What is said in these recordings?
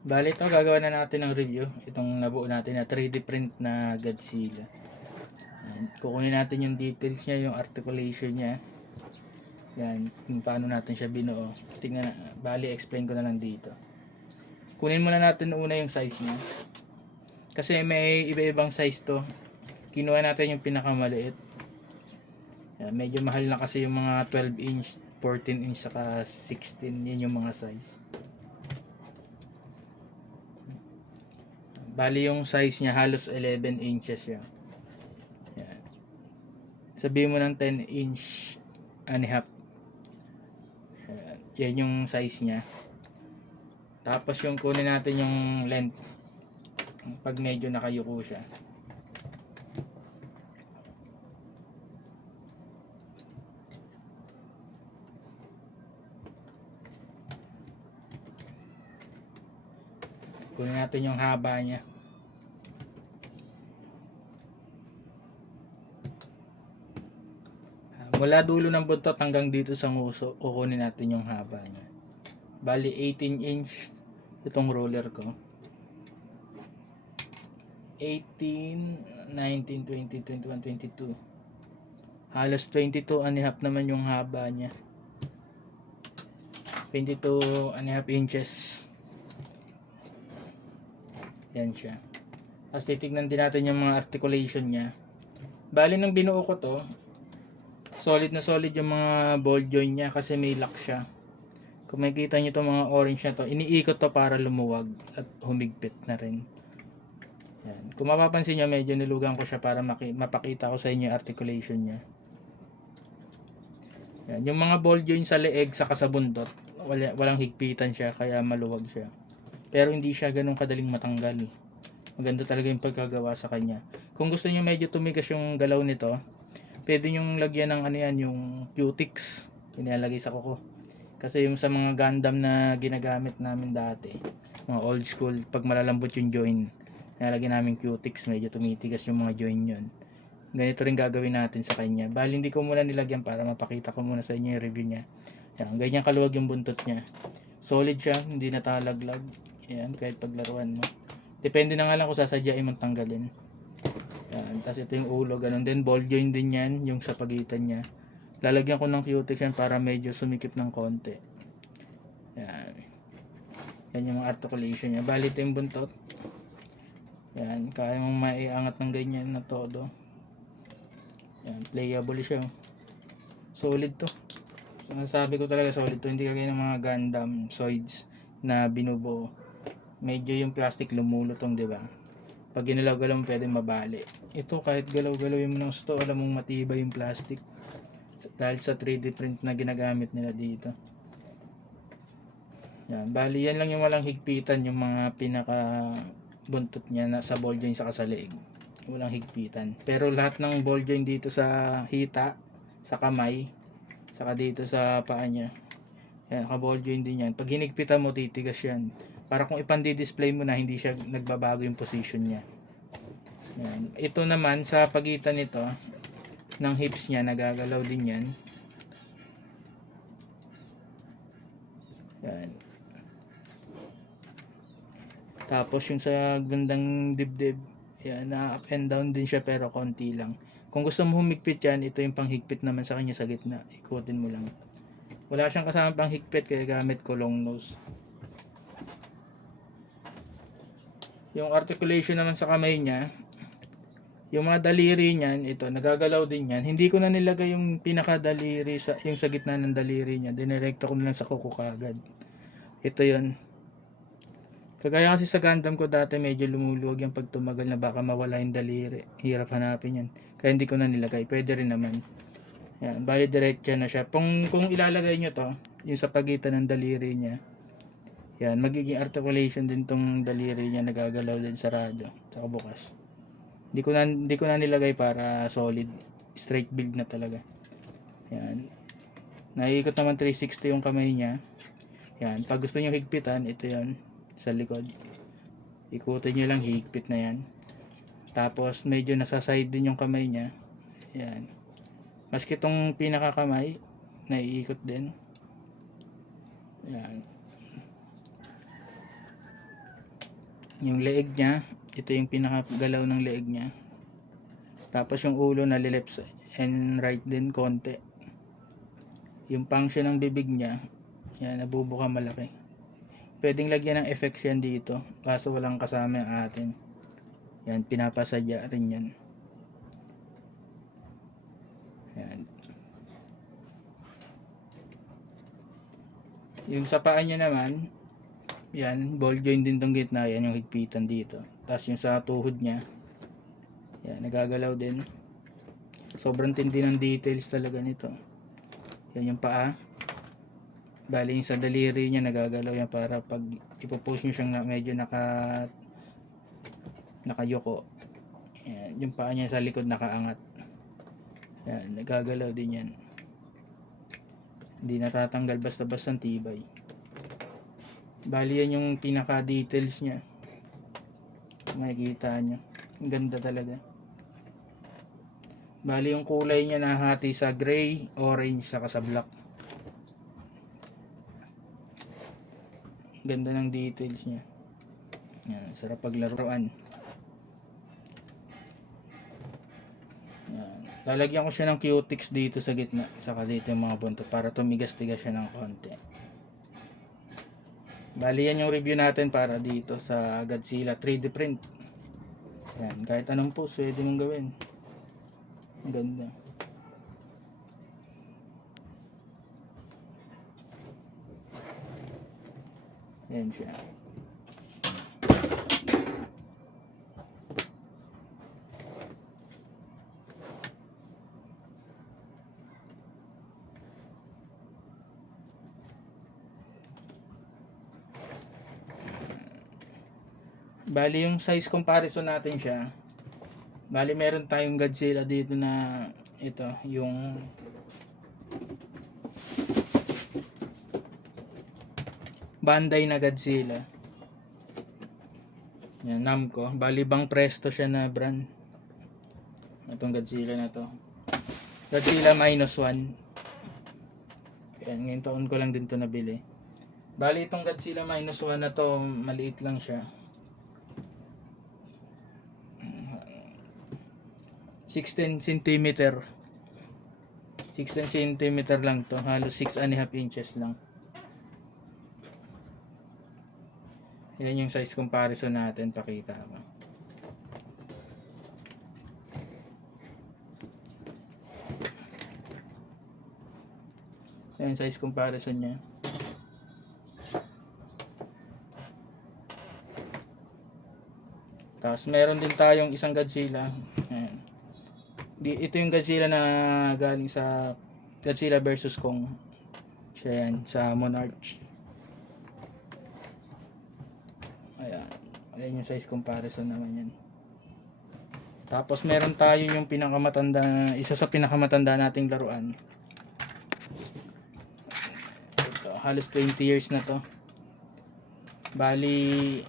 Bali ito, gagawa na natin ng review. Itong nabuo natin na 3D print na Godzilla. Yan. Kukunin natin yung details niya, yung articulation niya. Yan, kung paano natin siya binuo. Tingnan na, bali explain ko na lang dito. Kunin muna natin una yung size niya. Kasi may iba-ibang size to. Kinuha natin yung pinakamaliit. Yan, medyo mahal na kasi yung mga 12 inch, 14 inch, saka 16. Yan yung mga size. Bali yung size niya halos 11 inches siya. Yan. Sabihin mo ng 10 inch and a half. Yan yung size niya. Tapos yung kunin natin yung length. Pag medyo nakayuko siya. Kunin natin yung haba niya. Mula dulo ng buntot hanggang dito sa nguso, kukunin natin yung haba niya. Bali 18 inch itong roller ko. 18, 19, 20, 21, 22. Halos 22 and a half naman yung haba niya. 22 and a half inches. Yan siya. Tapos titignan din natin yung mga articulation niya. Bali nang binuo ko to, solid na solid yung mga ball joint niya kasi may lock siya. Kung makikita nyo itong mga orange na to, iniikot to para lumuwag at humigpit na rin. Yan. Kung mapapansin nyo, medyo nilugan ko siya para mapakita ko sa inyo yung articulation niya. Yan. Yung mga ball joint sa leeg saka sa buntot, walang higpitan siya kaya maluwag siya. Pero hindi siya ganun kadaling matanggal. Maganda talaga yung pagkagawa sa kanya. Kung gusto niyo medyo tumigas yung galaw nito, pwede nyong lagyan ng ano yan, yung cutics. Nilalagay sa kuko. Kasi yung sa mga Gundam na ginagamit namin dati, mga old school, pag malalambot yung joint, nilalagyan namin cutics, medyo tumitigas yung mga joint yun. Ganito rin gagawin natin sa kanya. Bali hindi ko muna nilagyan para mapakita ko muna sa inyo yung review niya. Yan, ganyan kaluwag yung buntot niya. Solid siya, hindi natalaglag. Yan, kahit paglaruan mo. Depende na nga lang kung sasadyain mong tanggalin. Yan, tapos ito yung ulo, ganun din. Ball joint din yan, yung sa pagitan niya. Lalagyan ko ng cutics yan para medyo sumikip ng konti. Yan. Yan yung mga articulation niya. Bali ito yung buntot. Yan, kaya mong maiangat ng ganyan na todo. Yan, playable siya. Solid to. Sabi ko talaga solid to. Hindi kagaya ng mga Gundam Zoids na binubuo. Medyo yung plastic lumulutong, di ba? Pag ginalaw-galaw mo pwede mabali. Ito kahit galaw-galawin mo ng gusto, alam mong matibay yung plastic. Dahil sa 3D print na ginagamit nila dito. Yan, bali yan lang yung walang higpitan, yung mga pinaka buntot niya na sa ball joint saka sa leeg. Walang higpitan. Pero lahat ng ball joint dito sa hita, sa kamay, saka dito sa paa niya. Yan, naka-ball joint din yan. Pag hinigpitan mo, titigas yan. Para kung ipandi-display mo na, hindi siya nagbabago yung position niya. Yan. Ito naman, sa pagitan nito, ng hips niya, nagagalaw din yan. Yan. Tapos yung sa gandang dibdib, yan, na up and down din siya pero konti lang. Kung gusto mo humigpit yan, ito yung panghigpit naman sa kanya sa gitna. Ikutin mo lang. Wala siyang kasama panghigpit kaya gamit ko long nose. Yung articulation naman sa kamay niya, yung mga daliri niyan, ito, nagagalaw din yan. Hindi ko na nilagay yung pinakadaliri, yung sa gitna ng daliri niya. Dinirekto ko na lang sa kuko kagad. Ito yon. Kagaya kasi sa Gundam ko dati medyo lumuluwag yung pag tumagal na baka mawala yung daliri. Hirap hanapin yan. Kaya hindi ko na nilagay. Pwede rin naman. Yan, bali diretso na siya. Kung ilalagay nyo to, yung sa pagitan ng daliri niya, yan, magiging articulation din tong daliri niya, nagagalaw din sarado, saka bukas. Hindi ko na nilagay para solid, straight build na talaga. Yan. Naiikot naman 360 yung kamay niya. Yan, pag gusto niyo higpitan, ito 'yon sa likod. Ikutin niyo lang, higpit na yan. Tapos medyo nasa side din yung kamay niya. Yan. Maski itong pinakakamay, naiikot din. Yan. Yung leeg niya, ito yung pinakagalaw ng leeg niya. Tapos yung ulo na left and right din konti. Yung function ng bibig niya, yan, nabubuka malaki. Pwedeng lagyan ng effects yan dito, kaso walang kasama yung atin. Yan, pinapasadya rin yan. Yan. Yung sa paa niya naman, yan, ball joint din tong gitna, yan yung higpitan dito. Tapos yung sa tuhod niya, yan, nagagalaw din. Sobrang tindi ng details talaga nito. Yan yung paa. Bali yung sa daliri niya nagagalaw yan para pag ipopost nyo siyang medyo nakayoko. Yan, yung paa niya sa likod nakaangat. Yan, nagagalaw din yan. Hindi natatanggal basta-basta ang tibay. Bali yan yung pinaka details niya. Makikita nyo. Ang ganda talaga. Bali yung kulay niya nahati sa gray, orange, saka sa black. Ganda ng details niya. Yan, sarap paglaruan. Yan. Lalagyan ko siya ng cutics dito sa gitna, saka dito yung mga buntot para tumigas-tigas siya ng konti. Bali yan yung review natin para dito sa Godzilla 3D print. Yan, kahit anong pose pwede mong gawin. Ang ganda. Yan siya. Bali yung size comparison natin siya. Bali meron tayong Godzilla dito na ito, yung Bandai na Godzilla. Yan, Namco. Bali bang Presto siya na brand. Itong Godzilla na to. Godzilla -1. Yan, ngayong taon ko lang din to nabili. Bali itong Godzilla -1 na to, maliit lang siya. 16 cm. 16 cm lang to, halos 6.5 inches lang. Yan yung size comparison natin, pakita ko. Yan size comparison niya. Tapos meron din tayong isang Godzilla. Ayan. Ito yung Godzilla na galing sa Godzilla vs Kong. Siya yan, sa Monarch. Ayan. Ayan yung size comparison naman yan. Tapos meron tayo yung pinakamatanda, isa sa pinakamatanda nating laruan. Ito, halos 20 years na to. Bali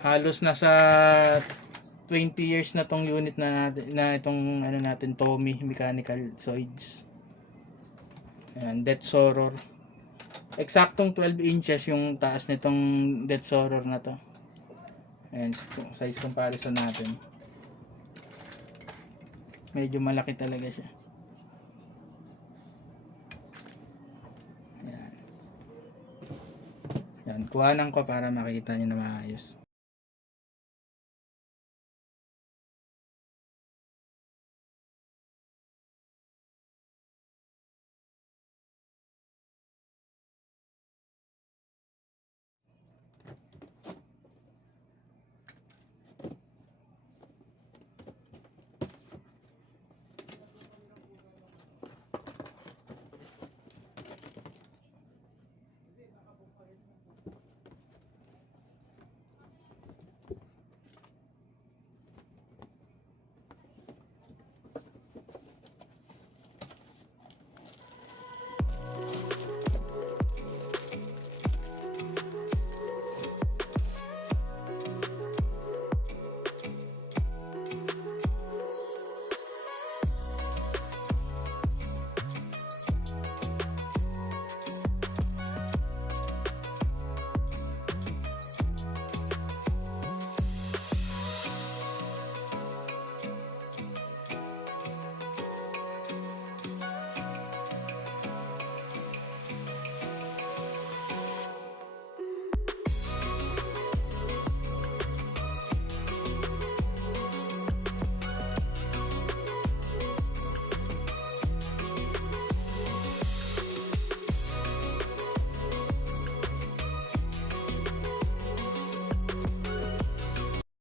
halos nasa 20 years na tong unit na itong ano natin, Tommy Mechanical Zoids. Ayan, Death Soror. Eksaktong 12 inches yung taas nitong Death Soror na to. Ayan, size comparison natin. Medyo malaki talaga siya. Ayan. Ayan, kuhanan ko para makita nyo na maayos.